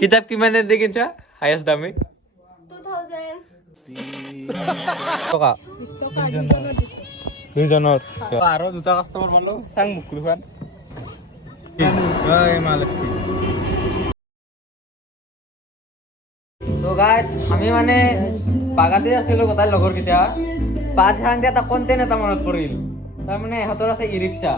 কিতাপ কিমানে দি কিনছা হায়েষ্ট দামী। টু থাউজেণ্ড টকা। বিশ টকা দুইজনৰ আৰু দুটা কাষ্টমাৰ পালো। চাং মুকুলখন মা লক্ষ্মী তো গাইজ আমি মানে বাগাতে আছিলো গোটাই লগৰ কেইটা। বাট এটা কণ্টেণ্ট এটা মনত পৰিল। তাৰমানে ইহঁতৰ আছে ই ৰিক্সা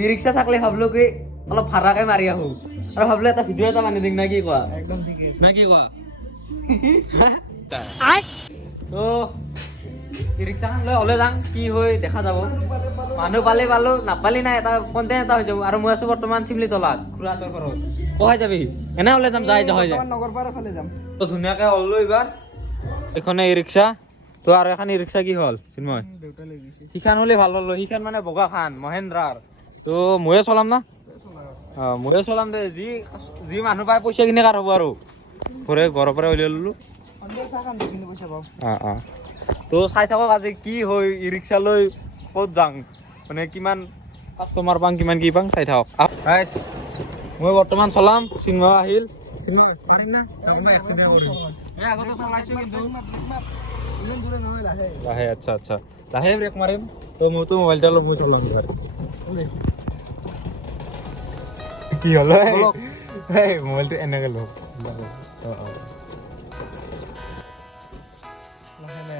ই ৰিক্সা থাকলে ভাবলো কি অলপ ভাড়াকে মাৰি আহো। আৰু ভাবলো এটা ভিডিঅ' এটা বানি দিম নে কি কোৱা? একদম ঠিক নে কি কোৱা? তো ৰিক্সাখন লৈ হ'লে যাম কি হয় দেখা যাব। মানুহ পালে পালো নাপালি নাই এটা কণ্টেণ্ট এটা হৈ যাব। আৰু মই আছো বৰ্তমান চিমলি তলাত খুৰাহঁতৰ ঘৰত। কহাই যাবি এনে হ'লে যাম যাই যাই যায় নগৰপাৰা ফালে যাম। তো ধুনীয়াকে হ'লো এইবাৰ। এইখনে ই ৰিক্সা। তো আৰু এখন ই ৰিক্সা কি হ'ল চিন্ময়? সিখান হ'লে ভালো হ'লো সিখান মানে বগা খান মহেন্দ্ৰাৰ। তো ময়ে চলাম না? ময়ে চলাম দে, যি যি মানুহ পায় পইচা কিনে কাৰ হ'ব আৰু? ঘৰে ঘৰৰ পৰা উলিয়াই ল'লো। পাওঁ অঁ অঁ তো চাই থাকক আজি কি হয়, ই ৰিক্সা লৈ ক'ত যাওঁ মানে কিমান কাষ্টমাৰ পাম, কিমান কি পাম, চাই থাকক। মই বৰ্তমান চলাম চিন্ময় আহিল। লাহে আচ্ছা আচ্ছা। লাহে ব্ৰেক মাৰিম। তো মোৰতো মোবাইলটা অলপ মই চলাম। কি হ'ল। এই মোবাইলটো লাহে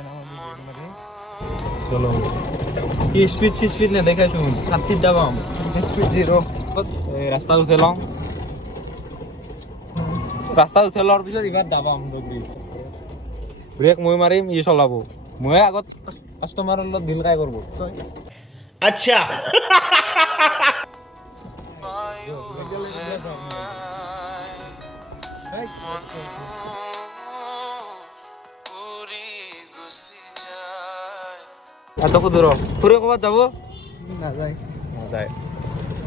নহয় চলো কি স্পীড স্পীড নেদেখাইছোঁ ষাঠিত যাবাম স্পীড জিৰ' এই ৰাস্তাত উঠাই লওঁ ৰাস্তাত উঠাই লোৱাৰ পিছত এইবাৰ দাবাম দৌৰি ব্ৰেক মই মাৰিম ই চলাব ময়ে আগত কাষ্টমাৰৰ লগত ডিল কাই কৰিব এত দূৰ ফুৰে ক'ৰবাত যাব? নাযায় নাযায়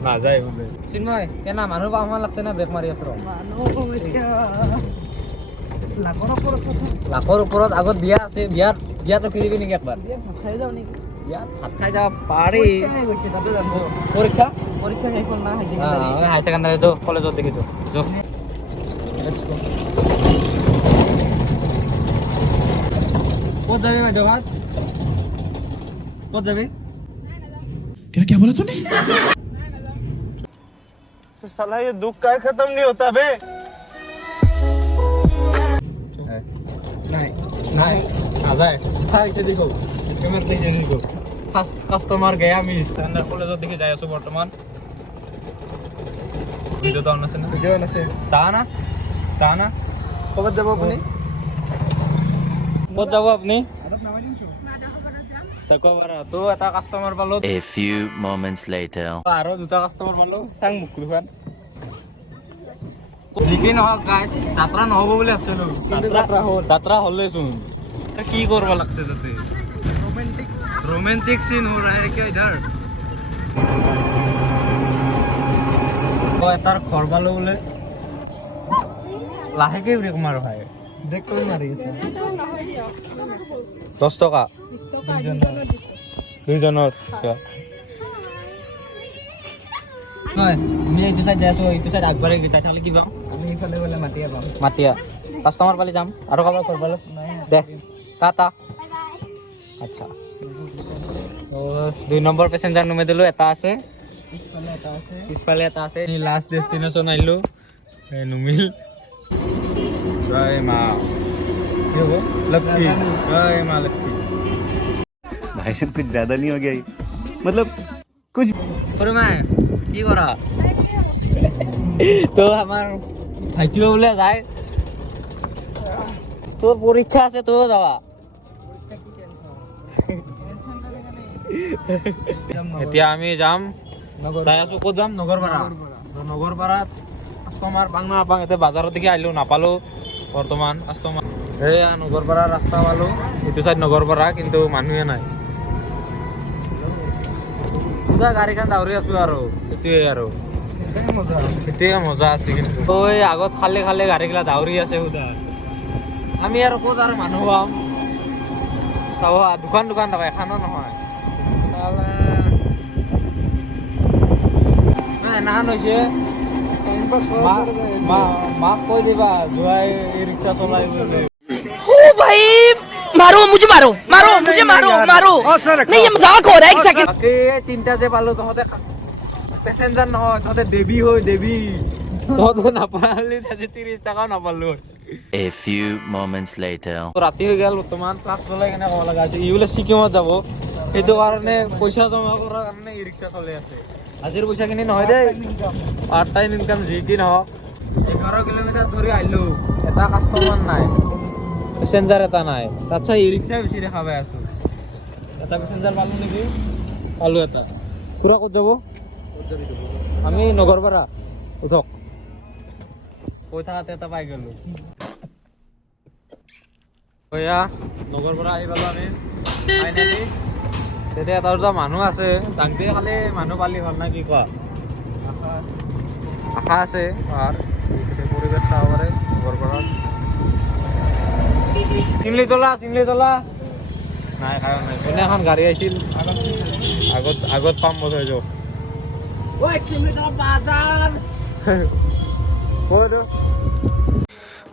নাযায় বোলে চিন্ময় কেনা মানুহ পাওঁ আমাৰ লাগছে না ব্ৰেক মাৰি আছো লাখৰ ওপৰত আগত বিয়া আছে বিয়াত বিয়াত দিবি নেকি একবাৰ? খাই যাওঁ নেকি? বিয়াত ভাত খাই যাব পাৰি। পৰীক্ষা তাতে যাব। পৰীক্ষা? পৰীক্ষা শেষ হ'ল না হাই ছেকেণ্ডাৰীটো কলেজত দেখিছোঁ। যো ক'ত যাবি বাইদেউ ভাত ক'ত যাবি साला ये दुख का खत्म नहीं होता बे नहीं নাই নাযায় চাইছে দেখো কেমেৰা দেখি দেখো ফাৰ্ষ্ট কাষ্টমাৰ গয়া মিছ কলেজত দেখি যাই আছো বৰ্তমান ভিডিঅ'টো অন আছে না ভিডিঅ' আছে চা না তা না কবে যাব আপনি? কত যাব আপনি A few moments দুটা কাস্টমার পালো। চাং মুখ দোকান যিকি নহওক যাত্ৰা নহ'ব বুলি ভাবিছিলো যাত্ৰা হ'লেচোন কি কৰিব লাগছে তাতে? ৰোমেণ্টিক চিন হ'ল একে ইধাৰ? এটাৰ ঘৰ পালো বোলে। লাহেকে ব্ৰেক মাৰো ভাই? মাৰি আছে নহয় দিয়ক দহ টকা। বিশ টকা দুজনৰ দিছোঁ দুইজনৰ হয় আমি এইটো চাইড যাই আছো এইটো চাইড আগবাঢ়ি চাই থাকলে কি পাম আমি ইফালে গ'লে মাতিয়ে পাম। মাতিয়া কাষ্টমাৰ পালি যাম। আৰু পালো? নাই দে টাটা আচ্ছা। দুই নম্বৰ পেচেঞ্জাৰ নুমাই দিলোঁ এটা আছে। পিছফালে এটা আছে। পিছফালে এটা আছে। লাষ্ট ডেষ্টিনেশ্যন আহিলোঁ। নুমিল। জয় মা কি হ'ব লক্ষ্মী জয় মা লক্ষ্মী भाई साहब कुछ ज्यादा नहीं हो गया ये? मतलब कुछ সৰু মাই কি কৰা তো আমাৰ ভাইটিও বোলে যায় তোৰ পৰীক্ষা আছে তইও যাবা এতিয়া আমি যাম চাই আছো ক'ত যাম নগৰপাৰা তো নগৰপাৰাত কাষ্টমাৰ পাং না নাপাং এতিয়া বাজাৰৰ দিকে আহিলোঁ নাপালোঁ বৰ্তমান কাষ্টমাৰ এয়া নগৰপাৰা ৰাস্তা পালোঁ এইটো চাইড নগৰপাৰা, কিন্তু মানুহে নাই। পুৰা গাড়ীখন দাউৰি আছো আৰু সেইটোৱে আৰু। সেইটোৱে মজা আছে কিন্তু। ঐ, আগত খালে খালে গাড়ীগিলা দাউৰি আছে সুধা। আমি আৰু ক'ত আৰু মানুহ পাম? চাব দোকান দোকান দাবা এখনও নহয়। চালা। হৈছে মাক কৈ দিবা যোৱাই ই ৰিক্সা চলাই বুলি ओ भाई मारो मुझे मारो मारो मुझे मारो मारो नहीं ये मजाक हो रहा है एक सेकंड বাকী এই তিনটা যে পালো তহঁতে পেচেঞ্জাৰ নহয় তহঁতে দেৱী হয় দেৱী তহঁতে নাপালি আজি ত্ৰিছ টকাও নাপালো A few moments later. ৰাতি হৈ গ'ল বৰ্তমান ক্লাছ গ'লে কেনে ক'ব লগা হৈছে ই বোলে ছিকিমত যাব সেইটো কাৰণে পইচা জমা কৰাৰ কাৰণে ই ৰিক্সা চলাই আছে আজিৰ পইচাখিনি নহয় দেই। পাৰ্ট টাইম ইনকাম যি কি নহওক। এঘাৰ কিলোমিটাৰ ধৰি আহিলোঁ। এটা কাষ্টমাৰ নাই। পেচেঞ্জাৰ এটা নাই। তাতছে ই ৰিক্সাই বেছি দেখা পাই আছোঁ। এটা পেচেঞ্জাৰ পালোঁ নেকি? পালোঁ এটা। খুৰা ক'ত যাব? আমি নগৰপাৰা উঠক। কৈ থাকাতে এটা পাই গ'লোঁ। এয়া নগৰ পৰা আহি পালোঁ আমি। ফাইনেলি তেতিয়া তাৰ দুটা মানুহ আছে। তাকদি খালি মানুহ পালি হ'ল নাই কি কোৱা? আশা আশা আছে পাহাৰ। পৰিৱেশ চাব পাৰে বৰপৰাত চিমলিতলা চিমলিতলা নাই কাৰণ নাই। কোনে এখন গাড়ী আহিছিল? আগত আগত পাম বোধ হয় যাওক। কৈ দিওঁ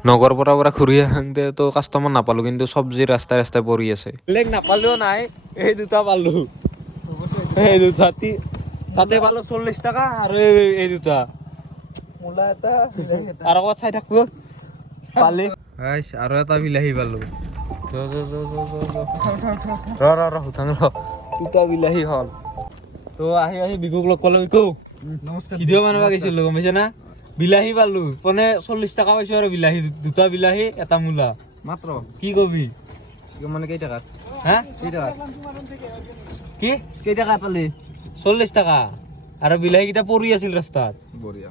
নগৰ পৰা পৰা ঘূৰি আহোঁতে তো কাষ্টমাৰ নাপালোঁ কিন্তু চব্জি ৰাস্তাই ৰাস্তাই পৰি আছে। বেলেগ নাপালেও নাই এই দুটা পালো। এই দুটা তাতে পালো চল্লিছ টকা আৰু এই দুটা। এটা আৰু ক'ৰবাত চাই থাকিব? পালি। আৰু এটা বিলাহী পালোঁ। দুটা বিলাহী হ'ল। তো আহি আহি বিকুক লগ পালোঁ বিকু ভিডিঅ' বনাব গৈছিলো গম পাইছে না? বিলাহী পালো। মানে চল্লিশ টকা পাইছো আৰু বিলাহী দুটা বিলাহী এটা মূলা। মাত্ৰ? কি কবি? মানে কেইটকাত হা? কেইটকাত কি? কেইটকাত পালি? চল্লিশ টকা। আৰু বিলাহী কেইটা পৰি আছিল ৰাস্তাত। বঢ়িয়া।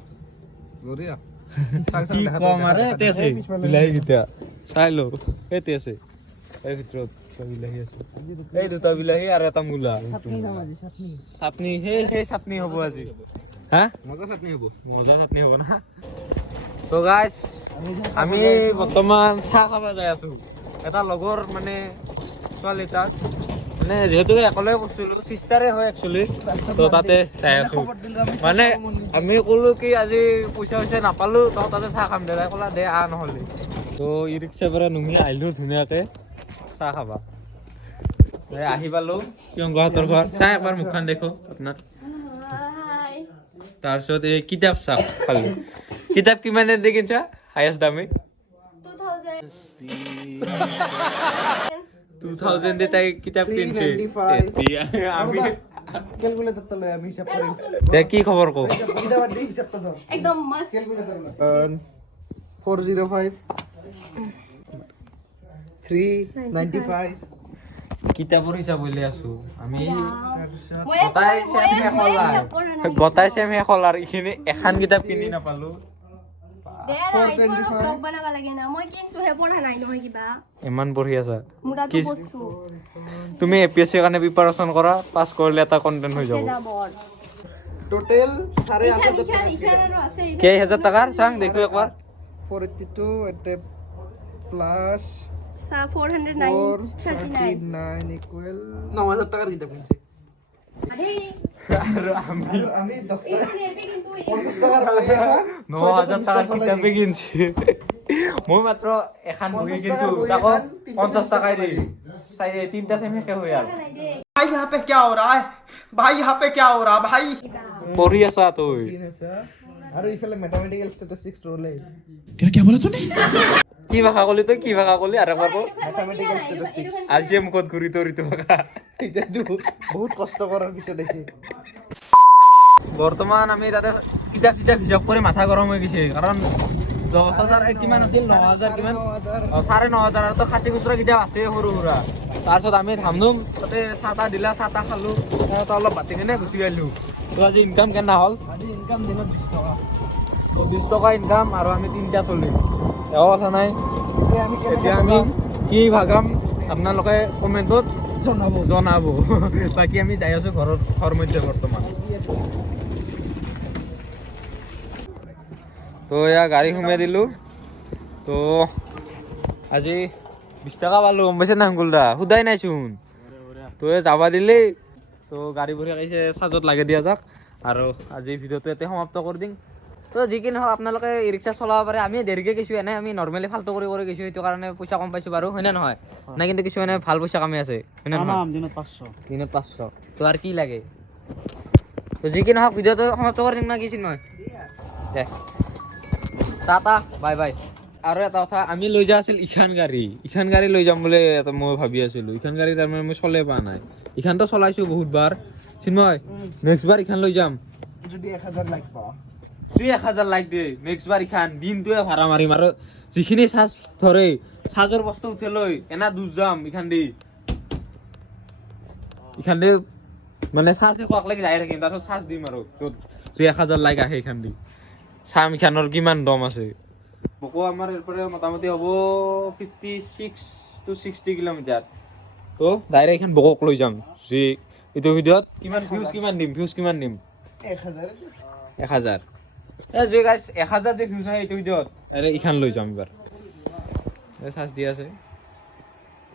বঢ়িয়া। কি কম আৰু এতে আছে বিলাহী কেইটা চাই লো এতে আছে। এই ভিতৰত বিলাহী আছে। এই দুটা বিলাহী আৰু এটা মূলা। চাটনি সেই সেই চাটনি হ'ব আজি। হা মজা চাটনি হ'ব। মজা চাটনি হ'ব না? তো গাইছ আমি বৰ্তমান চাহ খাব যাই আছো। এটা লগৰ মানে ছোৱালী তাত মানে যিহেতু একেলগে বস্তুলো চিষ্টাৰে হয় একচুৱেলি তো তাতে চাই আছো। মানে আমি ক'লো কি আজি পইচা পইচা নাপালো তহঁত তাতে চাহ খাম দে। ক'লা দে আহ নহ'লে। তো ই ৰিক্সাৰ পৰা নুমি আহিলো ধুনীয়াকে। চাহ খাবা। আহি পালো। প্ৰিয়ংকাহঁতৰ ঘৰ চাহ একবাৰ মুখখন দেখো। আপোনাৰ তাৰপিছত এই কিতাপ চাওঁ খালোঁ। কিতাপ কিমান দেখিছা? হায়েষ্ট দামী। টু থাউজেণ্ড তাই কিতাপ কিনছে। আমি কি খবৰ কওঁ একদম four zero' five three ninety five কিতাপৰ হিচাপ বুলি আছো। আমি গতাই চেম শেষ হ'ল আৰু গতাই আৰু এইখিনি এখন কিতাপ কিনি নাপালো। ইমান পঢ়ি আছা? তুমি এ পি এছ চিৰ কাৰণে প্ৰিপাৰেশ্যন কৰা পাছ কৰিলে এটা কণ্টেণ্ট হৈ যাব। টোটেল চাৰে আঠ কেই হাজাৰ টকাৰ? চাং দেখো একবাৰ। ফৰ্টি টু প্লাছ টাকার মই মাত্ৰ এখন বহি টকাই দি চাই তিনটা সেমি হৈ আৰু ভাই ইয়াতে কি হৈ ৰহা ভাই ইয়াতে কি হৈ ভাই পঢ়ি আছা তই আৰু ইফালে ষ্টেটিষ্টিক্স ৰ'লে কি ভাষা কলি তই কি ভাষা কলি আৰু একবাৰ কওঁ ষ্টেটিষ্টিক্স আজি মুখত ঘূৰি তোৰ ভাষা এতিয়াতো বহুত কষ্ট কৰাৰ পিছত আহিছে। বৰ্তমান আমি তাতে কিতাপ চিতাপ হিচাপ কৰি মাথা গৰম হৈ গৈছে কাৰণ দহ হাজাৰ কিমান আছিল? ন হাজাৰ কিমান? চাৰে ন হাজাৰ। আৰু তো খাচী খুচৰা কিতাপ আছে সৰু সুৰা। তাৰপিছত আমি ধামধুম তাতে চাহ তাহ দিলা চাহ তাহ খালোঁ। তাৰপিছত অলপ বাতি কিনে গুচি আহিলোঁ। তো আজি ইনকাম কেনে হ'ল? আজি ইনকাম দিনত বিছ টকা। তো বিছ টকা ইনকাম আৰু আমি তিনিটা চলি একো কথা নাই? এতিয়া আমি কি ভাগাম আপোনালোকে কমেণ্টত জনাব। জনাব। বাকী আমি যাই আছো ঘৰত ঘৰ মধ্যে বৰ্তমান। তো এয়া গাড়ী সোমাই দিলোঁ। তো আজি বিছ টকা পালোঁ গম পাইছে না শংকুল দা সোধাই নাইচোন তো যাবা দিলেই। তো গাড়ী ভৰি আহিছে চাৰ্জত লাগে দিয়া যাক। আৰু আজি ভিডিঅ'টো ইয়াতে সমাপ্ত কৰি দিম। তো যি কি নহওক আপোনালোকে ই ৰিক্সা চলাব পাৰে। আমি দেৰিকৈ গৈছোঁ এনে আমি নৰ্মেলি ফাল্টু কৰি কৰি গৈছোঁ সেইটো কাৰণে পইচা কম পাইছোঁ বাৰু। হয়নে নহয়? নাই কিন্তু কিছুমানে ভালো পইচা কামি আছে। হয়নে নহয়? দিনত পাঁচশো। দিনত পাঁচশো। তো আৰু কি লাগে? তো যি কি নহওক ভিডিঅ'টো সমাপ্ত কৰি দিম না কি নহয় দে। Tata bye bye. আৰু এটা কথা আমি লৈ যোৱা আছিল ইখান গাড়ী। ইখান গাড়ী লৈ যাম বুলি মই ভাবি আছিলোঁ। ইখান গাড়ী তাৰমানে মই চলাই পোৱা নাই। ইখানটো চলাইছোঁ বহুতবাৰ। চিন্ময় নেক্সট বাৰ ইখান লৈ যাম। যদি এক হাজাৰ লাইক পাওঁ। তুই এক হাজাৰ লাইক দে নেক্সট বাৰ ইখান দিনটোৱে ভাড়া মাৰিম আৰু যিখিনি চাৰ্জ ধৰে চাৰ্জৰ বস্তু উঠাই লৈ এনা দূৰ যাম ইখান দি। ইখান দি মানে চাৰ্জ খোৱাক লাগি যাই থাকিম তাৰপিছত চাৰ্জ দিম আৰু। তুই এক হাজাৰ লাইক আহে ইখান দি। চাম ইখানৰ কিমান দম আছে। বকো আমাৰ ইয়াৰ পৰা মোটামুটি হ'ব fifty six to sixty kilometre তো ডাইৰেক্ট এইখন বকক লৈ যাম। যি এইটো ভিডিঅ'ত? কিমান ভিউজ কিমান দিম? ভিউজ কিমান দিম? এক হাজাৰ এক হাজাৰ। এ যে গাইছ এক হাজাৰ যে ভিউজ আহে এইটো ভিডিঅ'ত। আৰে ইখান লৈ যাম এবাৰ চাৰ্জ দি আছে।